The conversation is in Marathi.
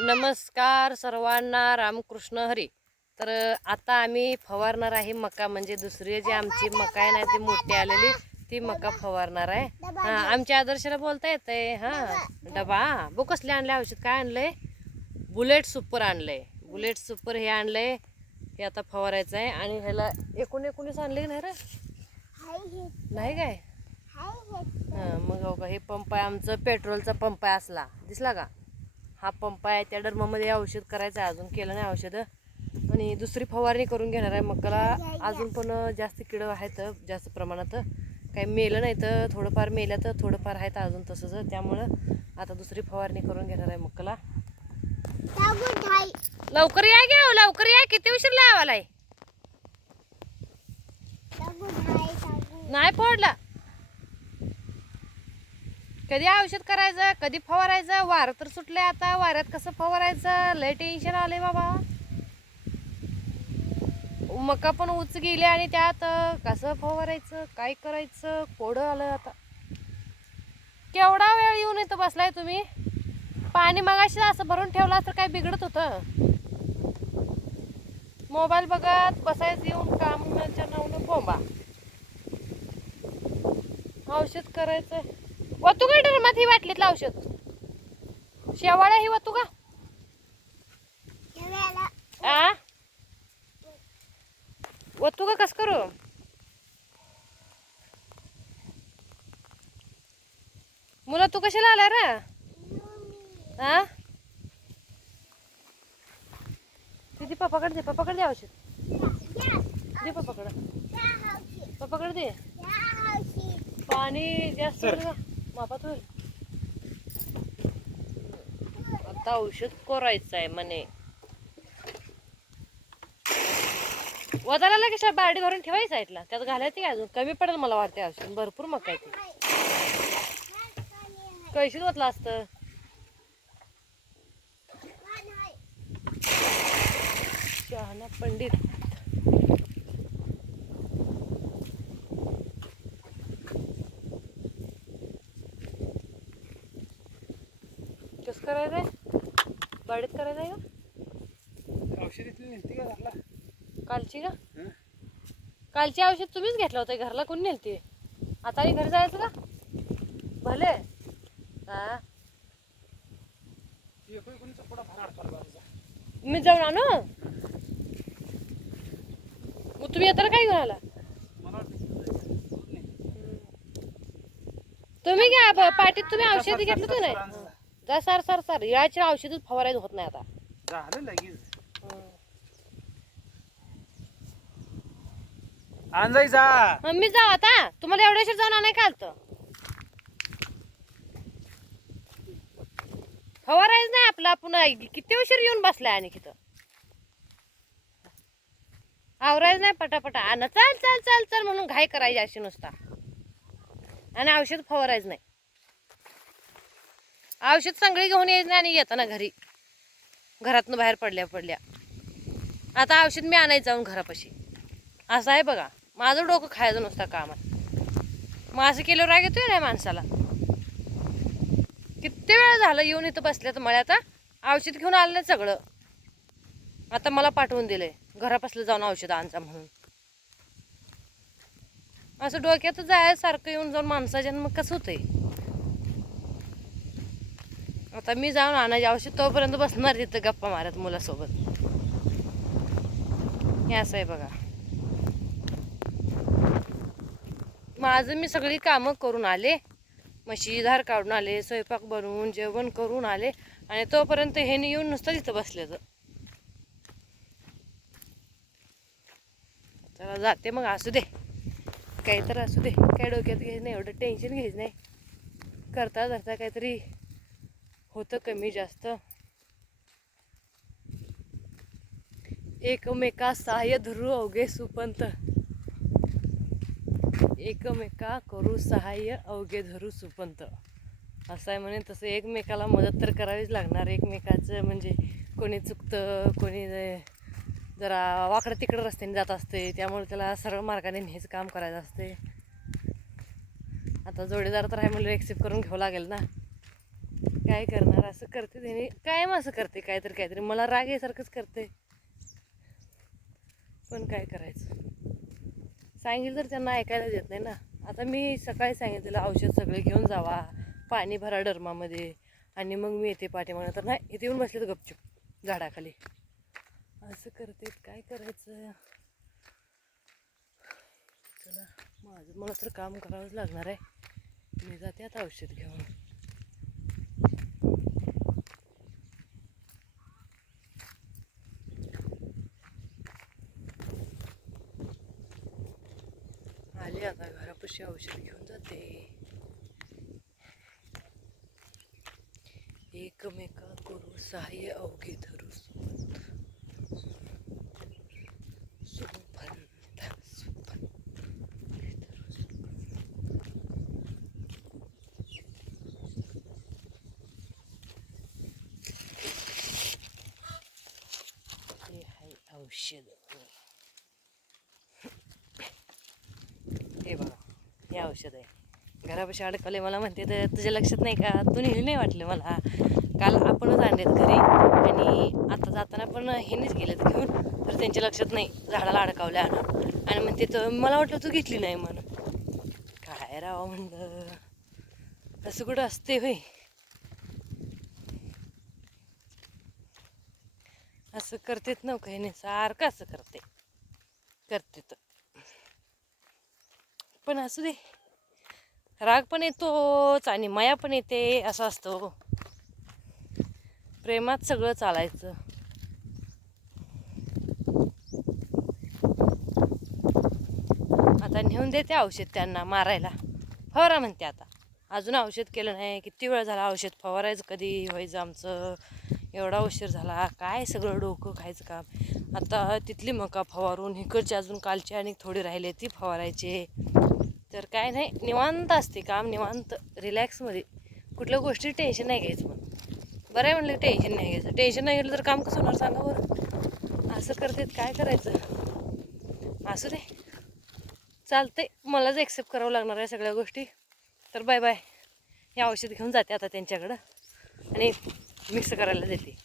नमस्कार सर्वांना रामकृष्ण हरी. तर आता आम्ही फवारणार आहे मका म्हणजे दुसरी जी आमची मका आहे ना ती मोठी आलेली ती मका फवारणार आहे. हा आमच्या आदर्शाला बोलता येतंय. हा डबा. बघ कसले आणले औषध काय आणलंय? बुलेट सुपर आणलंय. बुलेट सुपर हे आणलंय हे आता फवारायचं आहे. आणि ह्याला एकूण एकोणीस आणले नाही रे? नाही काय? हा. मग हे पंप आहे आमचं पेट्रोलचा पंप आहे असला. दिसला का? हा पंप आहे त्या डर्मामध्ये औषध करायचं आहे अजून केलं नाही औषधं. आणि दुसरी फवारणी करून घेणार आहे मकाला अजून पण जास्त किडं आहेत जास्त प्रमाणात. काही मेलं नाही तर थोडंफार मेलं तर थोडंफार आहेत अजून तसंच त्यामुळं आता दुसरी फवारणी करून घेणार आहे मकाला. लवकर या घ्या लवकर या किती उशीर लावायला नाही फोडला कधी औषध करायचं कधी फवारायचं? वारं तर सुटलंय आता. वाऱ्यात कसं फवारायचं? लय टेन्शन आलंय बाबा. मका पण उच गेले आणि त्यात कसं फवारायचं? काय करायचं? कोडं आलं आता. केवढा वेळ येऊन इथं बसलाय तुम्ही? पाणी मगाशी असं भरून ठेवला तर काय बिघडत होतं? मोबाईल बघत बसायचं येऊन कामाच्या नावनं बोंबा औषध करायचं वतू का डरमात ही वाटलीतलं औषध शेवाळ्या ही वतू का आ वतू का कस करू मुलं तू कशाला आलाय रे हा दे पप्पाकडे दे पप्पाकडे दे औषध दे पप्पाकडे पप्पाकडे दे पाणी जास्त मापात होईल आता औषध कोरायचं आहे म्हणे. वदाला कशा बारडी भरून ठेवायचं साईडला त्यात घालायचं काय अजून? कमी पडेल मला वाटते औषध. भरपूर मग काय कैशीत ओतलं असतं. शहाणा पंडित. कसं करायचंय? बाडीत करायचंय का? औषध इथली नेलती का घरला? कालची का? हं? कालची औषध तुम्हीच घेतलं होतं घरला कोणी नेलती? आता आणि घरी जायचं का? भले. हा. एकोण कोणीचा पुढा बाजूचा. मी जाऊन आणू? मग तुम्ही येताना काय घेऊन आला? मला वाटतं तिथं जायचं. दूध नाही. तुम्ही घ्या ब- पाटीत तुम्ही औषध घेतलं सर, नाही? जा सर सर सर. याचे औषधच फवारायचं होत नाही आता. झालं लगेच. जा. मग मी जाऊ आता. तुम्हाला एवढ्या उशीर जाऊन आणाय कालत फवारायचं नाही आपला. पुन्हा किती उशीर येऊन बसलाय आणि किती आवरायचं नाही पटापटा. आण चाल चाल चाल चाल म्हणून घाई करायची अशी नुसता. आणि औषध फवारायचं नाही. औषध सगळी घेऊन यायचं नाही आणि येताना घरी. घरातनं बाहेर पडल्या पडल्या. आता औषध मी आणायचं जाऊन घरापाशी. असं आहे बघा. माझं डोकं खायचं नुसतं कामात. मग असं केलं राग येतोय ना माणसाला. किती वेळ झालं येऊन इथं बसल्या तर मळ्यात आता औषध घेऊन आलं नाही सगळं. आता मला पाठवून दिलंय. घरापासलं जाऊन औषध आणचा म्हणून. असं डोक्यात जायसारखं येऊन जाऊन माणसाच्या मग कसं होतंय? आता मी जाऊन आणायची औषध तोपर्यंत बसणार तिथं गप्पा मारत मुलासोबत. हे असं आहे बघा. माझं मी सगळी कामं करून आले. म्हशी धार काढून आले स्वयंपाक बनवून जेवण करून आले. आणि तोपर्यंत हे येऊन नुसतं तिथं बसलेलं. चला जाते मग असू दे. काही तर असू दे. काही डोक्यात घ्यायचं नाही एवढं टेन्शन घ्यायचं नाही. करता करता काहीतरी होतं कमी जास्त. एकमेका सहाय्य धरू अवघे सुपंत. एकमेका करू सहाय्य अवघे धरू सुपंत. असं आहे म्हणे तसं एकमेकाला मदत तर करावीच लागणार. एकमेकाचं म्हणजे कोणी चुकतं कोणी जरा वाकडं तिकडं रस्त्याने जात असते त्यामुळे त्याला सरळ मार्गाने नेहमीच काम करायचं असते. आता जोडीदार तर आहे म्हणलं एक्सेप्ट करून घ्यावं लागेल ना? काय करणार? असं करते त्याने. काय कायम असं करते काहीतरी काहीतरी. मला राग यासारखंच करते. पण काय करायचं? सांगितलं तर त्यांना ऐकायला देत नाही ना. आता मी सकाळी सांगितलेलं औषध सगळे घेऊन जावा. पाणी भरा डरमामध्ये. आणि मग मी येते पाठीमागं. तर नाही इथे येऊन बसले तर गपचूप झाडाखाली. असं करते. काय करायचं? चला माझं मला तर काम करावंच लागणार आहे. मी जाते आता औषध घेऊन आले आता औषध घेऊन जाते एकमेका करू सहाय्य अवघे धरू सोबत सुपंथ सुपंथ धरू सुपंथ. हे आहे औषध हे बघा हे औषध आहे. घरापाशी अडकवले मला म्हणते तर तुझ्या लक्षात नाही का? तू नेली नाही वाटलं मला? काल आपणच आणलेत घरी आणि आता जाताना पण हेनेच गेलेत घेऊन. तर त्यांच्या लक्षात नाही झाडाला अडकावल्या आणि. म्हणते तर मला वाटलं तू घेतली नाही म्हणून काय राव म्हणलं? असं कुठं असते होय? असं करतेत ना काही नाही सारखं असं करते. करते तर. पण असू दे राग पण येतोच आणि माया पण येते असं असतो हो. प्रेमात सगळं चालायचं. आता नेऊन देते औषध त्यांना मारायला. फवारा म्हणते आता. अजून औषध केलं नाही किती वेळ झाला औषध फवारायचं कधी? व्हायचं आमचं. एवढा उशीर झाला. काय सगळं डोकं खायचं काम? आता तिथली मका फवारून इकडची अजून कालची आणि थोडी राहिले ती फवारायचे. तर काय नाही निवांत असते काम निवांत रिलॅक्समध्ये कुठल्या गोष्टी टेन्शन नाही घ्यायचं मग बरं आहे म्हणलं टेन्शन नाही घ्यायचं. टेन्शन नाही घेतलं तर काम कसं होणार सांगा बरं. असं करतेत काय करायचं? असू दे. चालते मलाच एक्सेप्ट करावं लागणार आहे सगळ्या गोष्टी. तर बाय बाय हे औषध घेऊन जाते आता त्यांच्याकडं. आणि मिक्स करायला देते.